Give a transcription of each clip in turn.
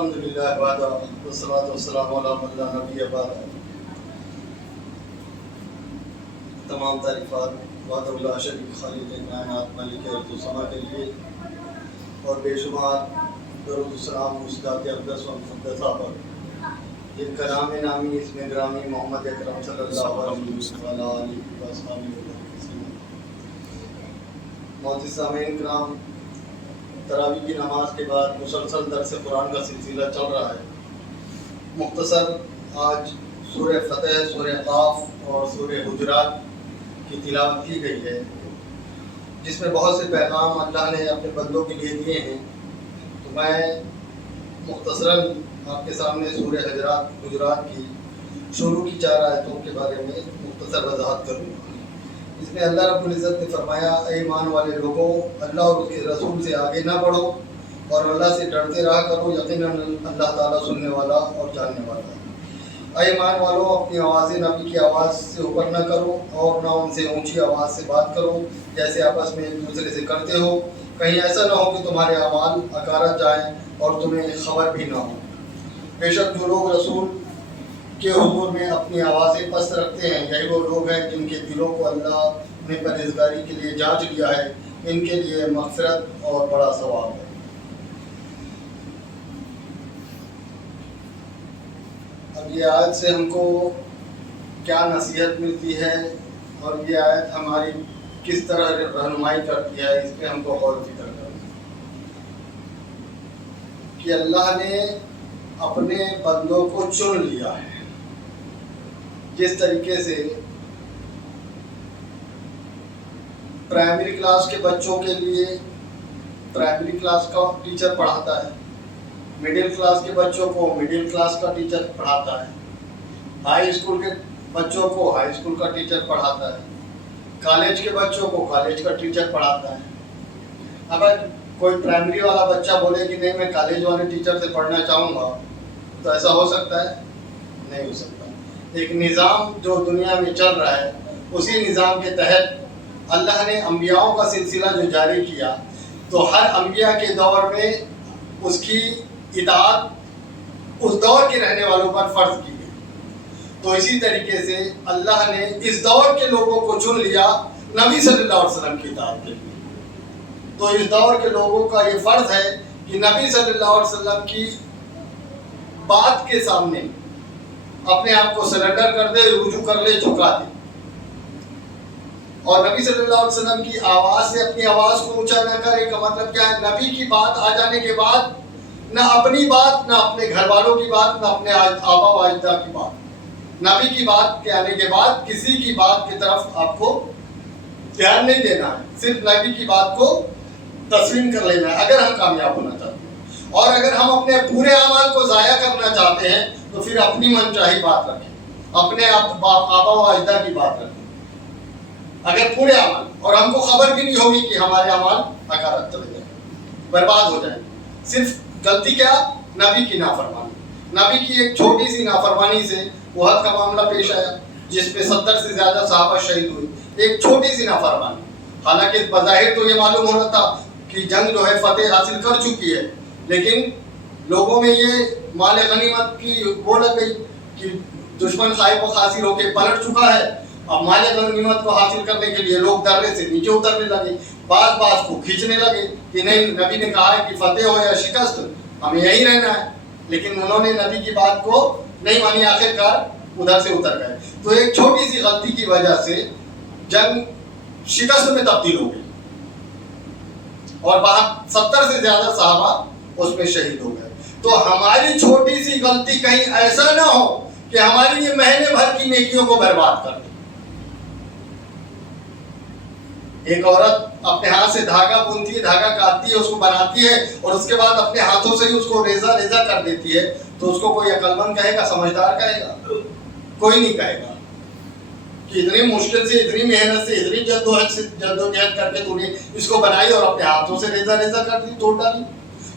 الحمدللہ وحدہ والصلاۃ والسلام علی من لا نبی بعدہ. تمام تعریفات وحدہ لا شریک خالق کائنات مالک ارض و سما کے لیے اور بے شمار درود السلام اس ذات اقدس و مقدسہ پر جن کا نام نامی اس میں گرامی محمد اکرم صلی اللہ علیہ وسلم. معزز سامعین کرام، تراویح کی نماز کے بعد مسلسل درس قرآن کا سلسلہ چل رہا ہے. مختصر آج سورہ فتح، سورہ قاف اور سورہ حجرات کی تلاوت کی گئی ہے، جس میں بہت سے پیغام اللہ نے اپنے بندوں کے لیے دیے ہیں. تو میں مختصراً آپ کے سامنے سورہ حجرات کی شروع کی 4 آیتوں کے بارے میں مختصر وضاحت کروں گا. اس میں اللہ رب العزت نے فرمایا، اے ایمان والے لوگوں، اللہ اور اس کے رسول سے آگے نہ بڑھو اور اللہ سے ڈرتے رہا کرو، یقیناً اللہ تعالیٰ سننے والا اور جاننے والا ہے. اے ایمان والو، اپنی آوازیں نبی کی آواز سے اوپر نہ کرو اور نہ ان سے اونچی آواز سے بات کرو جیسے آپس میں ایک دوسرے سے کرتے ہو، کہیں ایسا نہ ہو کہ تمہارے اعمال اکارت جائیں اور تمہیں خبر بھی نہ ہو. بے شک جو لوگ رسول کے حضور میں اپنی آوازیں پست رکھتے ہیں، یہی وہ لوگ ہیں جن کے دلوں کو اللہ نے پرہیزگاری کے لیے جانچ لیا ہے. ان کے لیے مغفرت اور بڑا ثواب ہے. اب یہ آیت سے ہم کو کیا نصیحت ملتی ہے اور یہ آیت ہماری کس طرح رہنمائی کرتی ہے، اس پہ ہم کو غور و فکر کرنا کہ اللہ نے اپنے بندوں کو چن لیا ہے. جس طریقے سے پرائمری کلاس کے بچوں کے لیے پرائمری کلاس کا ٹیچر پڑھاتا ہے، مڈل کلاس کے بچوں کو مڈل کلاس کا ٹیچر پڑھاتا ہے، ہائی اسکول کے بچوں کو ہائی اسکول کا ٹیچر پڑھاتا ہے، کالج کے بچوں کو کالج کا ٹیچر پڑھاتا ہے. اگر کوئی پرائمری والا بچہ بولے کہ نہیں میں کالج والے ٹیچر سے پڑھنا چاہوں گا، تو ایسا ہو سکتا ہے؟ نہیں ہو سکتا. ایک نظام جو دنیا میں چل رہا ہے، اسی نظام کے تحت اللہ نے انبیاءوں کا سلسلہ جو جاری کیا، تو ہر انبیاء کے دور میں اس کی اطاعت اس دور کے رہنے والوں پر فرض کی گئی. تو اسی طریقے سے اللہ نے اس دور کے لوگوں کو چن لیا نبی صلی اللہ علیہ وسلم کی اطاعت کے لیے. تو اس دور کے لوگوں کا یہ فرض ہے کہ نبی صلی اللہ علیہ وسلم کی بات کے سامنے اپنے آپ کو سرنڈر کر دے، رجوع کر لے، جھکا دے. اور نبی صلی اللہ علیہ وسلم کی آواز سے اپنی آواز کو اونچا نہ کرے. کا مطلب کیا ہے؟ نبی کی بات آ جانے کے بعد نہ اپنی بات، نہ اپنے گھر والوں کی بات، نہ اپنے آبا و اجداد کی بات. نبی کی بات کے آنے کے بعد کسی کی بات کی طرف آپ کو دھیان نہیں دینا ہے، صرف نبی کی بات کو تسلیم کر لینا ہے اگر ہم کامیاب ہونا چاہتے ہیں. اور اگر ہم اپنے پورے اعمال کو ضائع کرنا چاہتے ہیں تو پھر اپنی من چاہی بات رکھیں، اپنے آبا و اجداد کی بات رکھیں اگر پورے اعمال، اور ہم کو خبر بھی نہیں ہوگی کہ ہمارے اعمال اکارت چلے جائیں، برباد ہو جائیں. صرف غلطی کیا؟ نبی کی نافرمانی. نبی کی ایک چھوٹی سی نافرمانی سے احد کا معاملہ پیش آیا جس پہ 70 سے زیادہ صحابہ شہید ہوئے. ایک چھوٹی سی نافرمانی. حالانکہ بظاہر تو یہ معلوم ہونا تھا کہ جنگ جو ہے فتح حاصل کر چکی ہے، لیکن لوگوں میں یہ مال غنیمت کی وہ لگ گئی کہ دشمن خائب و خاسر ہو کے پلٹ چکا ہے. اب مال غنیمت کو حاصل کرنے کے لیے لوگ درے سے نیچے اترنے لگے، بعض کو کھینچنے لگے کہ نہیں، نبی نے کہا ہے کہ فتح ہو یا شکست ہمیں یہی رہنا ہے. لیکن انہوں نے نبی کی بات کو نہیں مانی، آخرکار ادھر سے اتر گئے. تو ایک چھوٹی سی غلطی کی وجہ سے جنگ شکست میں تبدیل ہو گئی اور 70 سے زیادہ صحابہ اس میں شہید ہو گئے. تو ہماری چھوٹی سی غلطی کہیں ایسا نہ ہو کہ ہماری یہ مہینے بھر کی نیکیوں کو برباد کر دے. ایک عورت اپنے ہاتھ سے دھاگا بنتی ہے، دھاگا کاٹتی ہے، اس کو بناتی ہے اور اس کے بعد اپنے ہاتھوں سے ہی اس کو ریزہ کر دیتی ہے. تو اس کو کوئی عقل مند کہے گا؟ سمجھدار کہے گا؟ کوئی نہیں کہے گا کہ اتنی مشکل سے، اتنی محنت سے، اتنی جدوجہد کر کے تو نے اس کو بنائی اور اپنے ہاتھوں سے ریزہ کر دی، توڑ ڈالی.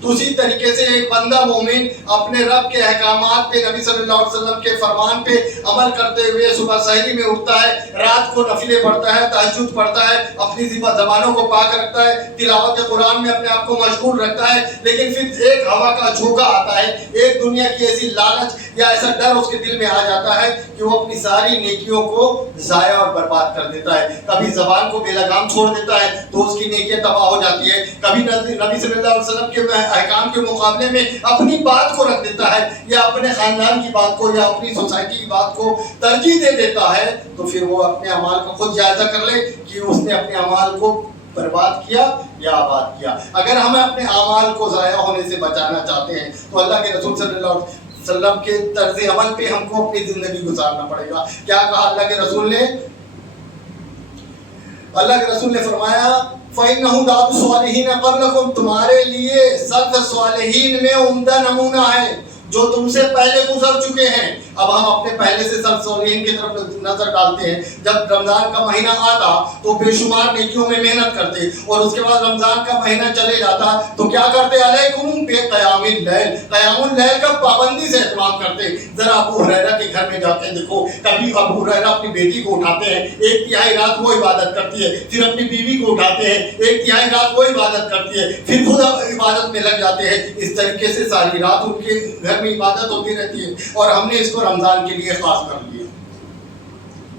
تو اسی طریقے سے ایک بندہ مومن اپنے رب کے احکامات پہ، نبی صلی اللہ علیہ وسلم کے فرمان پہ عمل کرتے ہوئے صبح سحری میں اٹھتا ہے، رات کو نفلیں پڑھتا ہے، تہجد پڑھتا ہے، اپنی زبانوں کو پاک رکھتا ہے، تلاوت قرآن میں اپنے آپ کو مشغول رکھتا ہے، لیکن پھر ایک ہوا کا جھونکا آتا ہے، ایک دنیا کی ایسی لالچ یا ایسا ڈر اس کے دل میں آ جاتا ہے کہ وہ اپنی ساری نیکیوں کو ضائع اور برباد کر دیتا ہے. کبھی زبان کو بے لگام چھوڑ دیتا ہے تو اس کی نیکیاں تباہ ہو جاتی ہے. کبھی نبی صلی اللہ علیہ وسلم کے احکام کے مقابلے میں اپنی بات کو رکھ دیتا ہے، یا اپنے خاندان کی بات کو یا اپنی سوسائٹی کی بات کو ترجیح دے دیتا ہے، تو پھر وہ اپنے اعمال کا خود جائزہ کر لے کہ اس نے اپنے اعمال کو برباد کیا یا آباد کیا. اگر ہمیں اپنے اعمال کو ضائع ہونے سے بچانا چاہتے ہیں تو اللہ کے رسول صلی اللہ علیہ وسلم کے طرز عمل پہ ہم کو اپنی زندگی گزارنا پڑے گا. کیا کہا اللہ کے رسول نے؟ اللہ کے رسول نے فرمایا فَإِنَّهُ دَعْوَةُ الصَّالِحِينَ قَبْلَكُمْ، تمہارے لیے سلف صالحین میں عمدہ نمونہ ہے جو تم سے پہلے گزر چکے ہیں. اب ہم اپنے پہلے سے سلف صالحین کی طرف نظر ڈالتے ہیں. جب رمضان کا مہینہ آتا تو بے شمار نیکیوں میں محنت کرتے، اور اس کے بعد رمضان کا مہینہ چلے جاتا تو کیا کرتے؟ علیکم بقیام اللیل، قیام اللیل کا پابندی سے اہتمام کرتے. ذرا ابو ہریرہ کے گھر میں جا کے دیکھو، کبھی ابو ہریرہ اپنی بیٹی کو اٹھاتے ہیں، ایک تہائی رات وہ عبادت کرتی ہے، پھر اپنی بیوی کو اٹھاتے ہیں، ایک تہائی رات وہ عبادت کرتی ہے، پھر خود عبادت میں لگ جاتے ہیں. اس طریقے سے ساری رات ان کے گھر میں عبادت ہوتی رہتی ہے، اور ہم نے اس کو رمضان کے لیے خاص کر لیا.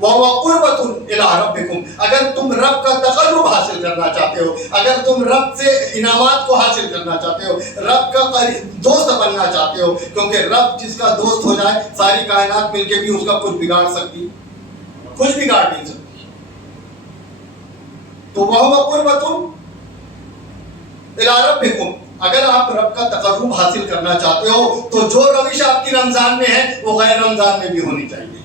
وَهُوَ قُرْبَةٌ إِلَىٰ رَبِّكُمْ، اگر تم رب کا تقرب حاصل کرنا چاہتے ہو، اگر تم رب سے انعامات کو حاصل کرنا چاہتے ہو، رب کا دوست بننا چاہتے ہو، کیونکہ رب جس کا دوست ہو جائے ساری کائنات مل کے بھی اس کا کچھ بگاڑ سکتی، کچھ بگاڑ نہیں سکتی. تو وَهُوَ قُرْبَةٌ إِلَىٰ رَبِّكُمْ، اگر آپ رب کا تقرب حاصل کرنا چاہتے ہو تو جو روش آپ کی رمضان میں ہے وہ غیر رمضان میں بھی ہونی چاہیے.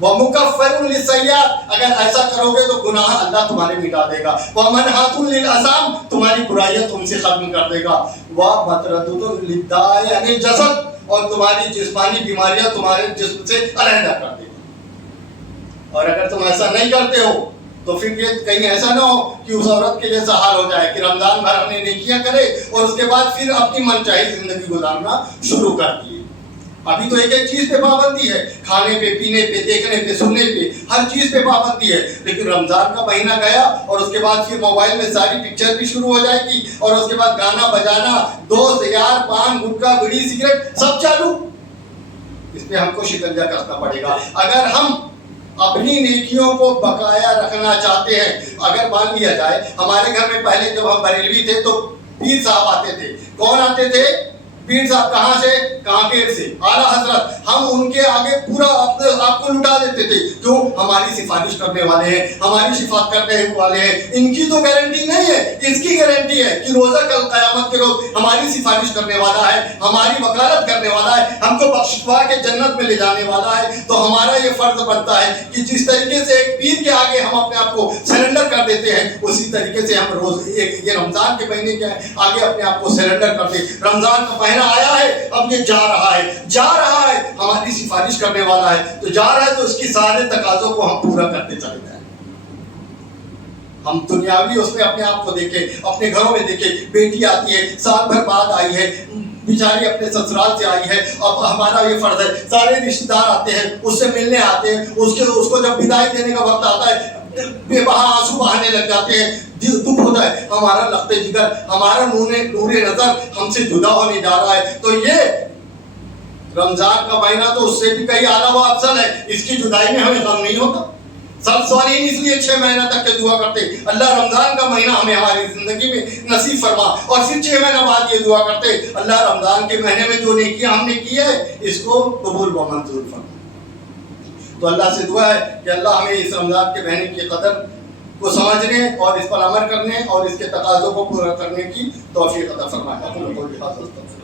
وَمُكَفِّرٌ لِلسَّيِّئَاتِ، اگر ایسا کرو گے تو گناہ اللہ تمہارے مٹا دے گا. وَمَنْحَةٌ لِلْآثَامِ، تمہاری برائیاں تم سے ختم کر دے گا. وَمَطْرَدَةٌ لِلدَّاءِ عَنِ الْجَسَدِ، اور تمہاری جسمانی بیماریاں تمہارے جسم سے علیحدہ کر دے گا. اور اگر تم ایسا نہیں کرتے ہو تو پھر یہ کہیں ایسا نہ ہو کہ اس عورت کے جیسا حال ہو جائے کہ رمضان بھر ہم نے نیکیاں کرے اور اس کے بعد پھر اپنی من چاہی زندگی گزارنا شروع کر دی. ابھی تو ایک ایک چیز پہ پابندی ہے، کھانے پہ، پینے پہ، دیکھنے پہ، سننے پہ، ہر چیز پہ پابندی ہے. لیکن رمضان کا مہینہ گیا اور اس کے بعد پھر موبائل میں ساری پکچر بھی شروع ہو جائے گی، اور اس کے بعد گانا بجانا، دوست یار، پان گٹکا بیڑی سگریٹ سب چالو. اس پہ ہم کو شکنجہ کسنا پڑے گا. اگر ہم اپنی نیکیوں کو بقایا رکھنا چاہتے ہیں. اگر مان لیا جائے ہمارے گھر میں پہلے جب ہم بریلوی تھے تو پیر صاحب آتے تھے. کون آتے تھے؟ پیر صاحب. کہاں سے؟ کانکیر سے، اعلیٰ حضرت. ہم ان کے آگے پورا اپنے آپ کو لٹا دیتے تھے. کیوں؟ ہماری سفارش کرنے والے ہیں، ہماری شفاعت کرنے والے ہیں. ان کی تو گارنٹی نہیں ہے، اس کی گارنٹی ہے کہ روزہ کل قیامت کے روز ہماری سفارش کرنے والا ہے، ہماری وکالت کرنے والا ہے، ہم کو بخشوا کے جنت میں لے جانے والا ہے. تو ہمارا یہ فرض بنتا ہے کہ جس طریقے سے ایک پیر کے آگے ہم اپنے آپ کو سرنڈر کر دیتے ہیں، اسی طریقے سے ہم روز یہ رمضان کے مہینے کے آگے اپنے آپ کو سرنڈر کر دیں. رمضان کا مہینہ آیا ہے، اب یہ جا رہا ہے، ہماری سفارش کرنے والا ہے. تو جا رہا ہے تو اس کی سارے تقاضوں کو ہم پورا کرتے چلے جائیں. ہم دنیاوی اس میں اپنے آپ کو دیکھیں، اپنے گھروں میں دیکھیں. بیٹی آتی ہے، سال بھر بعد آئی ہے، بیچاری اپنے سسرال سے آئی ہے. اب ہمارا یہ فرض ہے، سارے رشتہ دار آتے ہیں، اس سے ملنے آتے ہیں. اس کو جب بدائی دینے کا وقت آتا ہے، بے بہا آنسو بہانے لگ جاتے ہیں. دکھ ہوتا ہے، ہمارا لخت جگر، ہمارا نور نظر ہم سے جدا ہونے جا رہا ہے. تو یہ رمضان کا مہینہ تو اس سے بھی کہیں اعلیٰ و افضل ہے. اس کی جدائی میں ہمیں غم نہیں ہوتا. سب صالحین اس لیے 6 مہینہ تک کے دعا کرتے، اللہ رمضان کا مہینہ ہمیں ہماری زندگی میں نصیب فرما. اور پھر 6 مہینہ بعد یہ دعا کرتے، اللہ رمضان کے مہینے میں جو نیکیاں ہم نے کی ہے اس کو قبول و منظور فرما. تو اللہ سے دعا ہے کہ اللہ ہمیں اس رمضان کے مہینے کی قدر کو سمجھنے اور اس پر عمل کرنے اور اس کے تقاضوں کو پورا کرنے کی توفیق عطا فرمائے.